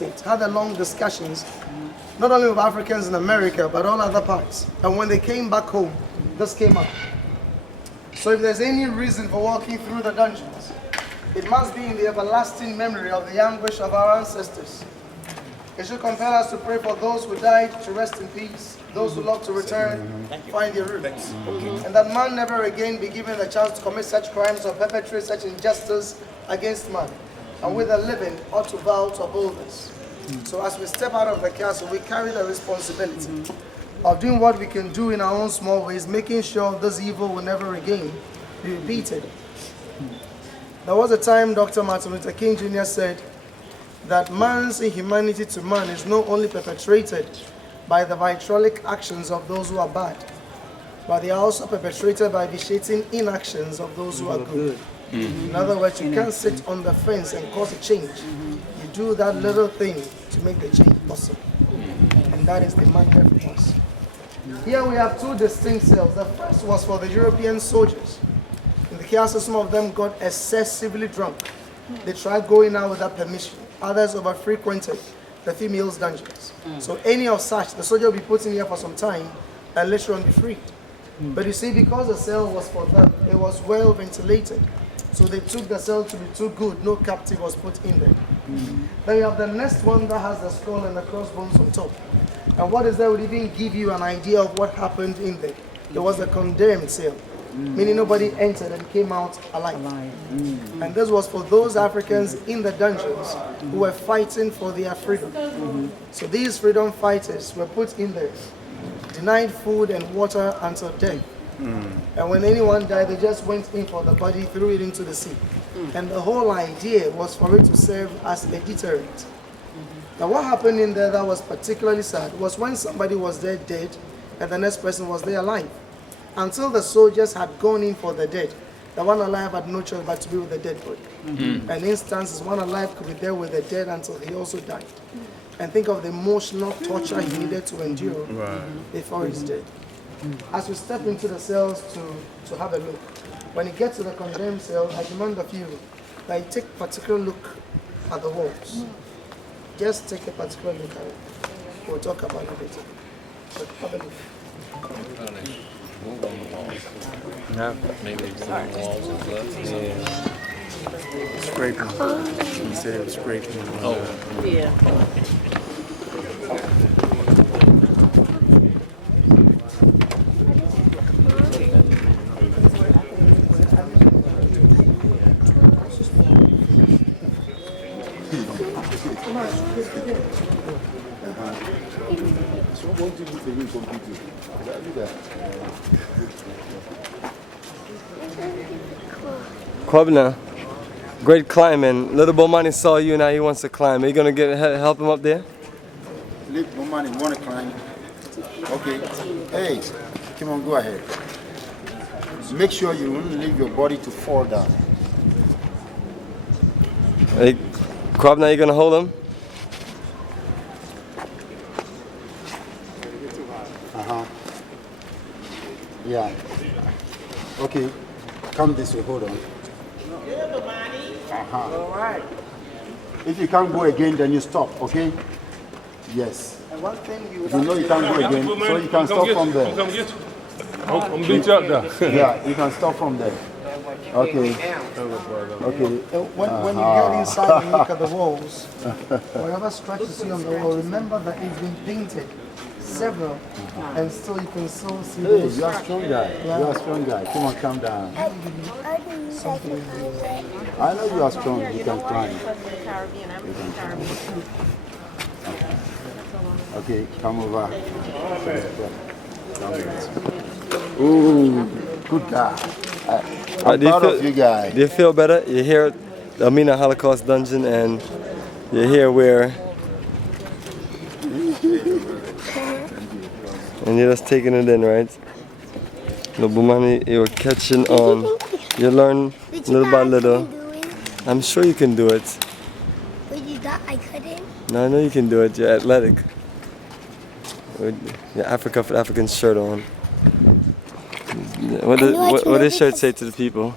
had a long discussions, not only with Africans in America, but all other parts. And when they came back home, this came up. So if there's any reason for walking through the dungeons, it must be in the everlasting memory of the anguish of our ancestors. It should compel us to pray for those who died to rest in peace, those who love to return, find their roots. And that man never again be given the chance to commit such crimes or perpetrate such injustice against man. And with the living ought to vow to uphold this. So as we step out of the castle, we carry the responsibility of doing what we can do in our own small ways, making sure this evil will never again be repeated. There was a time Dr. Martin Luther King Jr. said that man's inhumanity to man is not only perpetrated by the vitriolic actions of those who are bad, but they are also perpetrated by vitiating inactions of those who are good. In other words, you can't sit on the fence and cause a change. You do that little thing to make the change possible. And that is the mandate for us. Here we have two distinct cells. The first was for the European soldiers. In the castle, some of them got excessively drunk. They tried going out without permission. Others over-frequented the females' dungeons. So any of such, the soldier will be put in here for some time and later on be freed. But you see, because the cell was for them, it was well ventilated. So they took the cell to be too good, no captive was put in there. Then you have the next one that has the skull and the crossbones on top. And what is there would even give you an idea of what happened in there. It was a condemned cell, meaning nobody entered and came out alive. And this was for those Africans in the dungeons who were fighting for their freedom. So these freedom fighters were put in there, denied food and water until death. And when anyone died, they just went in for the body, threw it into the sea. And the whole idea was for it to serve as a deterrent. Now what happened in there that was particularly sad was when somebody was there dead and the next person was there alive. Until the soldiers had gone in for the dead, the one alive had no choice but to be with the dead body. And instances, one alive could be there with the dead until he also died. And think of the emotional torture he needed to endure before he's dead. As we step into the cells to have a look, when you get to the condemned cell, I demand of you that you take a particular look at the walls. Just take a particular look at it. We'll talk about it later. But have a look. No, maybe it's the walls and stuff. Yeah. Scraping. He said it was scraping. Oh. Yeah. Kwabna, great climbing. Little Bomani saw you now he wants to climb. Are you gonna help him up there? Little Bomani want to climb. Okay. Hey, come on, go ahead. Make sure you don't leave your body to fall down. Hey, Kwabna, you gonna hold him? Yeah. Okay. Come this way. Hold on. All right. If you can't go again, then you stop. Okay? Yes. And one thing you You know you can't go again, so you can stop from there. I'm beat you up there. Yeah, you can stop from there. Okay. Okay. when you get inside and look at the walls, whatever scratch you see on the wall, remember that it's been painted several, and still you can still see Hey, those. you are a strong guy. Yeah. You are a strong guy. Come on, calm down. I know you are strong. You can climb. Okay, come over. Ooh, good guy. I'm proud of you guys. Do you feel better? You're here at the Elmina Holocaust dungeon and you're here where and you're just taking it in, right? No, Bumani, you're catching on. You learn little by little. I'm sure you can do it. But you thought I couldn't? No, I know you can do it. You're athletic. With your African shirt on. What does this shirt say to the people?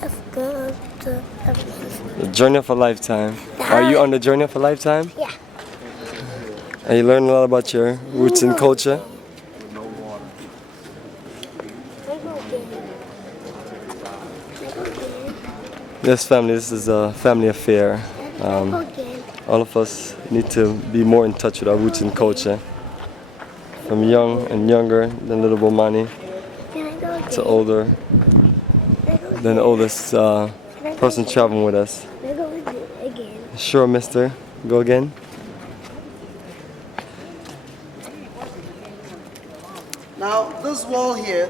Let's go to everything. The Journey of a lifetime. Are you on the journey of a lifetime? Yeah. Are you learning a lot about your roots and culture? Yes, family, this is a family affair. All of us need to be more in touch with our roots and culture. From young and younger than little Bomani to older than the oldest person traveling with us. Sure, mister. Go again. Now, this wall here,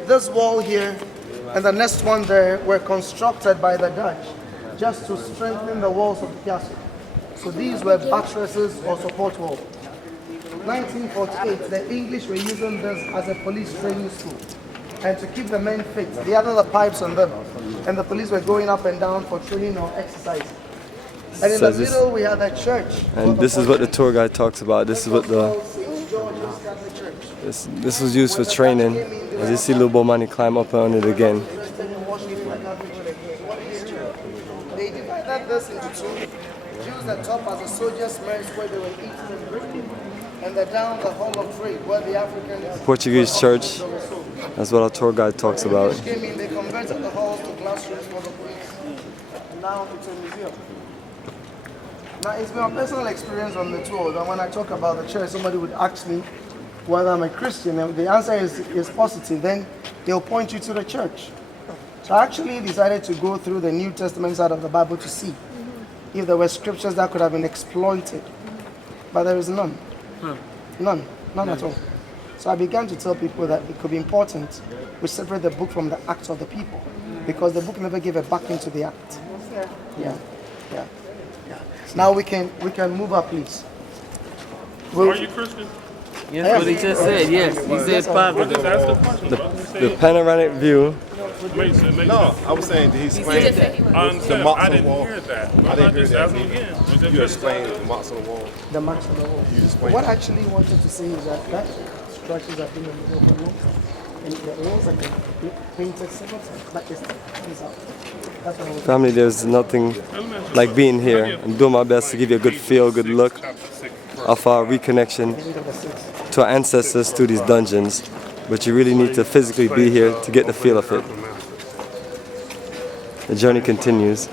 and the next one there were constructed by the Dutch just to strengthen the walls of the castle. So these were buttresses or support walls. 1948, the English were using this as a police training school. And to keep the men fit, they had the pipes on them. And the police were going up and down for training or exercise. And in the middle, we had a church. And this is what the tour guide talks about. This is what this was used for training. As you see little Bomani climb up on it again. They divided this into two. Used the top as a soldier's mess where they were eating and drinking. And the down the hall of trade where the Africans... Portuguese church. That's what our tour guide talks about. Came in, they converted the halls to classrooms for the police. And now it's a museum. Now, it's been a personal experience on the tour that when I talk about the church, somebody would ask me whether I'm a Christian, and the answer is positive. Then they'll point you to the church. So I actually decided to go through the New Testament side of the Bible to see if there were scriptures that could have been exploited. But there is none. None at all. So I began to tell people that it could be important we separate the book from the acts of the people, because the book never gave a backing to the act. Yeah. Now we can move up, please. Are you Christian? Yes, what he just said. Yes, he said Well, just positive. ask the question. The panoramic view. No, I was saying, did he explain I understand. marks I on the didn't wall? hear that. I didn't hear just that. asked him again. Was that You good? explained the marks on the wall. The marks on the wall. You explained. What I actually wanted to say is that structures have been in the open room, and the walls are painted several times, but it comes out. That's what I was. Family, there's nothing like being here. I'm doing my best to give you a good feel, good look of our reconnection to our ancestors through these dungeons. But you really need to physically be here to get the feel of it. The journey continues.